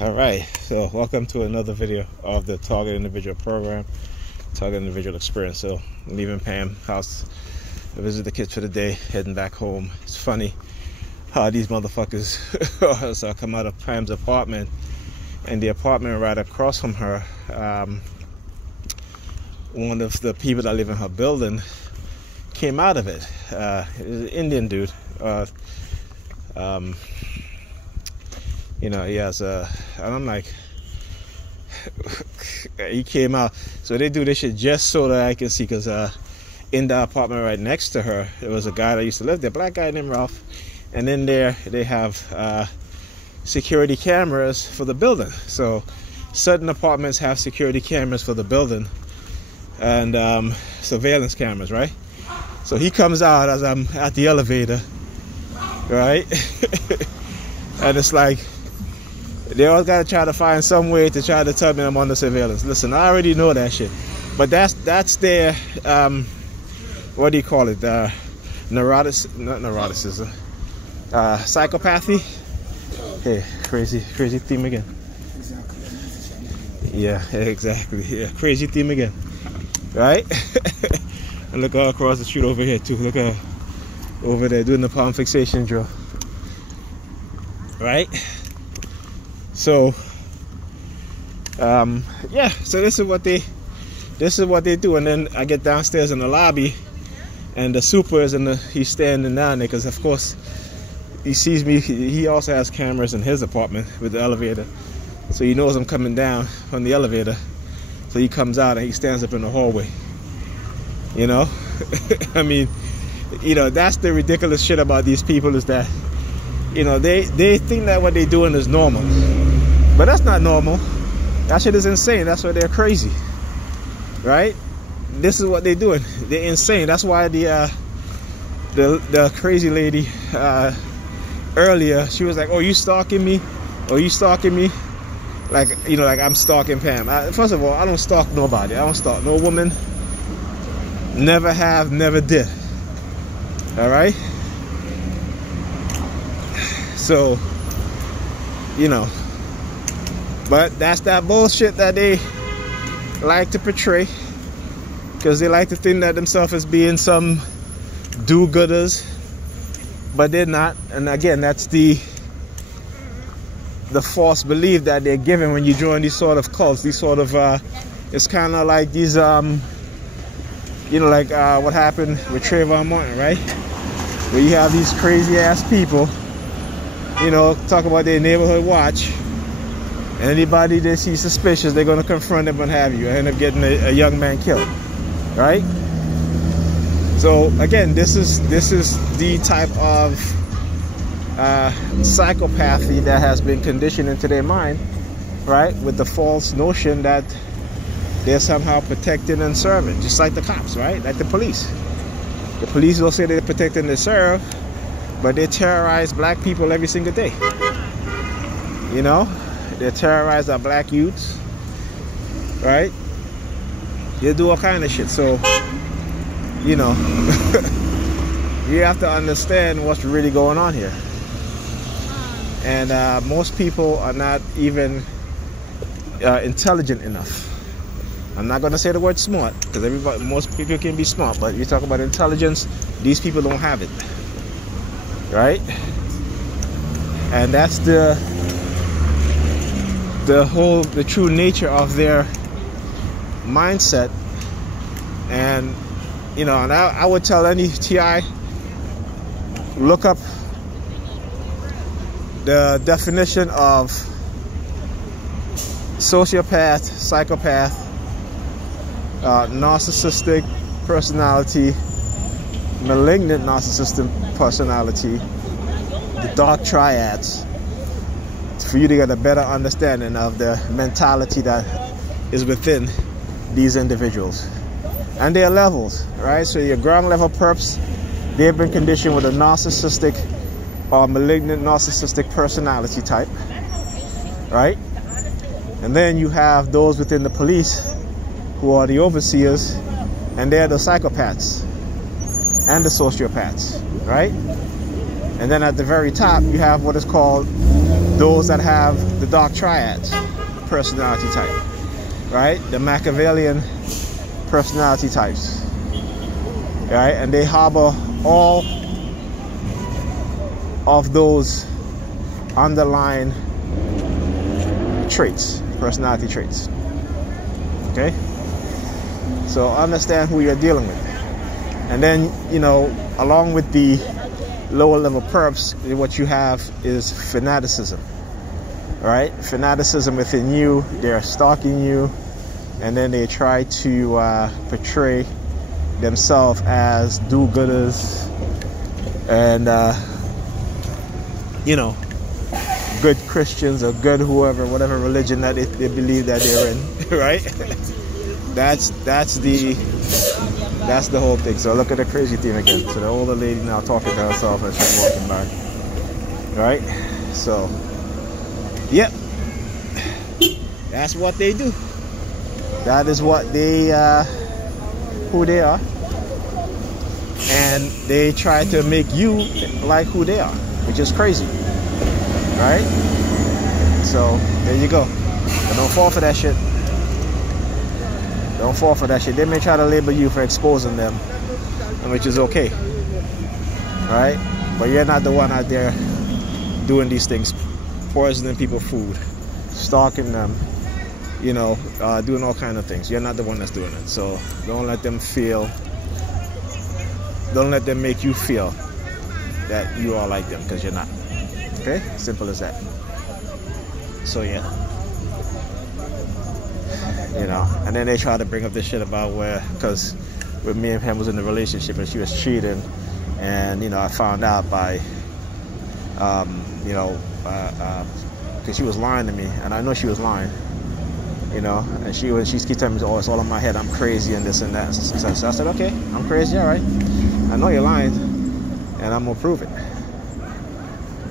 Alright, so welcome to another video of the Target Individual Program, Target Individual Experience. So I'm leaving Pam's house to visit the kids for the day, heading back home. It's funny how these motherfuckers so I come out of Pam's apartment, and the apartment right across from her, one of the people that live in her building came out of it. It was an Indian dude. You know, he has and I'm like, he came out. So they do this shit just so that I can see, because in the apartment right next to her, there was a guy that used to live there, black guy named Ralph, and in there they have security cameras for the building. So certain apartments have security cameras for the building and surveillance cameras, right? So he comes out as I'm at the elevator, right? And it's like, they all gotta try to find some way to try to tell me I'm under surveillance. Listen, I already know that shit, but that's their what do you call it? Neuroticism, psychopathy. Hey, crazy theme again. Yeah, exactly. Yeah, crazy theme again, right? And look all across the street over here too. Look at over there doing the palm fixation drill, right? So yeah, so this is what they do. And then I get downstairs in the lobby, and the super is he's standing down there, because of course he sees me. He also has cameras in his apartment with the elevator, so he knows I'm coming down from the elevator. So he comes out and he stands up in the hallway, you know. I mean, you know, that's the ridiculous shit about these people, is that, you know, they think that what they're doing is normal, but that's not normal. That shit is insane. That's why they're crazy, right? This is what they're doing. They're insane. That's why the crazy lady earlier, she was like, "Oh, you stalking me? Oh, you stalking me?" Like, you know, like I'm stalking Pam. First of all, I don't stalk nobody. I don't stalk no woman. Never have, never did. All right. So, you know, but that's that bullshit that they like to portray, because they like to think that themselves as being some do-gooders, but they're not. And again, that's the false belief that they're given when you join these sort of cults. These sort of it's kind of like these you know, like what happened with Trayvon Martin, right? Where you have these crazy ass people, you know, talk about their neighborhood watch, and anybody they see suspicious, they're going to confront them and have you, and end up getting a young man killed, right? So again, this is the type of psychopathy that has been conditioned into their mind, right? With the false notion that they're somehow protecting and serving, just like the cops, right? Like the police. The police will say they're protecting and serve, but they terrorize black people every single day. You know, they terrorize our black youths, right? They do all kind of shit. So, you know, you have to understand what's really going on here. And most people are not even intelligent enough. I'm not going to say the word smart, because most people can be smart, but you talk about intelligence, these people don't have it. Right? And that's the true nature of their mindset. And, you know, and I would tell any TI, look up the definition of sociopath, psychopath, narcissistic personality, malignant narcissistic personality, the dark triads, for you to get a better understanding of the mentality that is within these individuals. And there are levels, right? So your ground level perps, they've been conditioned with a narcissistic or malignant narcissistic personality type, right? And then you have those within the police who are the overseers, and they're the psychopaths and the sociopaths, right? And then at the very top, you have what is called those that have the dark triads personality type, right? The Machiavellian personality types, right? And they harbor all of those underlying traits, personality traits. Okay? So understand who you're dealing with. And then, you know, along with the lower level perps, what you have is fanaticism. Right? Fanaticism within you, they're stalking you, and then they try to portray themselves as do-gooders and you know, good Christians or good whoever, whatever religion that they believe that they're in, right? That's the whole thing. So look at the crazy thing again. So the older lady now talking to herself as she's walking by, right? So, yep, that's what they do. That is what they, who they are, and they try to make you like who they are, which is crazy, right? So there you go. But don't fall for that shit. Don't fall for that shit. They may try to label you for exposing them, which is okay, right? But you're not the one out there doing these things, poisoning people's food, stalking them, you know, doing all kinds of things. You're not the one that's doing it. So don't let them make you feel that you are like them, because you're not. Okay? Simple as that. So yeah. You know, and then they try to bring up this shit about because with me and him was in a relationship and she was cheating, and you know, I found out by you know, because she was lying to me, and I know she was lying, you know, and she keeps telling me, oh, it's all in my head, I'm crazy and this and that. So I said, okay, I'm crazy, all right, I know you're lying, and I'm gonna prove it.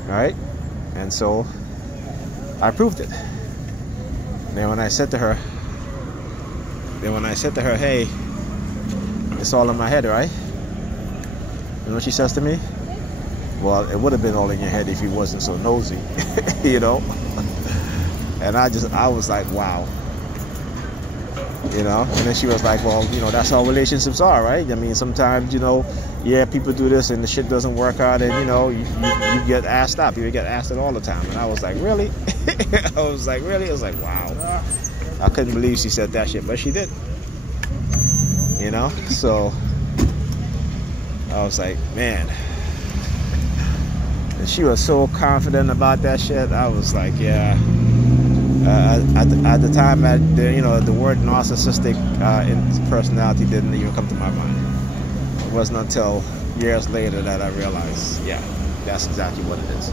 All right? And so I proved it. And then when I said to her, hey, it's all in my head, right? You know what she says to me? Well, it would have been all in your head if you wasn't so nosy, you know? And I was like, wow. You know? And then she was like, well, you know, that's how relationships are, right? I mean, sometimes, you know, yeah, people do this and the shit doesn't work out, and, you know, you get asked up. You get asked it all the time. And I was like, really? I was like, really? I was like, wow. I couldn't believe she said that shit, but she did. You know? So I was like, man. And she was so confident about that shit. I was like, yeah. At the time, you know, the word narcissistic in personality didn't even come to my mind. It wasn't until years later that I realized, yeah, that's exactly what it is.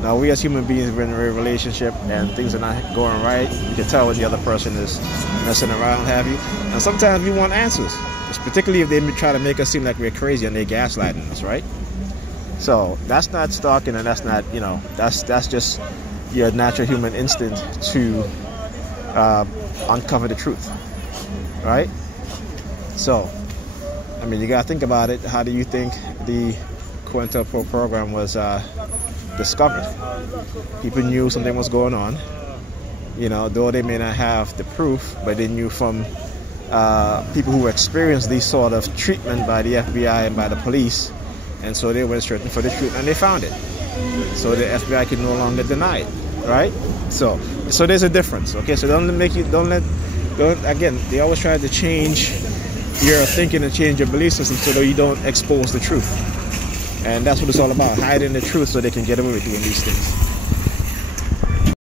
Now, we as human beings, we're in a relationship and things are not going right. You can tell when the other person is messing around, have you. And sometimes we want answers, particularly if they try to make us seem like we're crazy and they're gaslighting us, right? So that's not stalking, and that's not, you know, that's just your natural human instinct to uncover the truth, right? So, I mean, you gotta think about it. How do you think the Consensual program was discovered? People knew something was going on, you know, though they may not have the proof, but they knew from people who experienced this sort of treatment by the FBI and by the police, and so they went searching for the truth and they found it. So the FBI can no longer deny it, right? So there's a difference, okay? So again, they always try to change your thinking and change your belief system so that you don't expose the truth. And that's what it's all about, hiding the truth so they can get away with doing these things.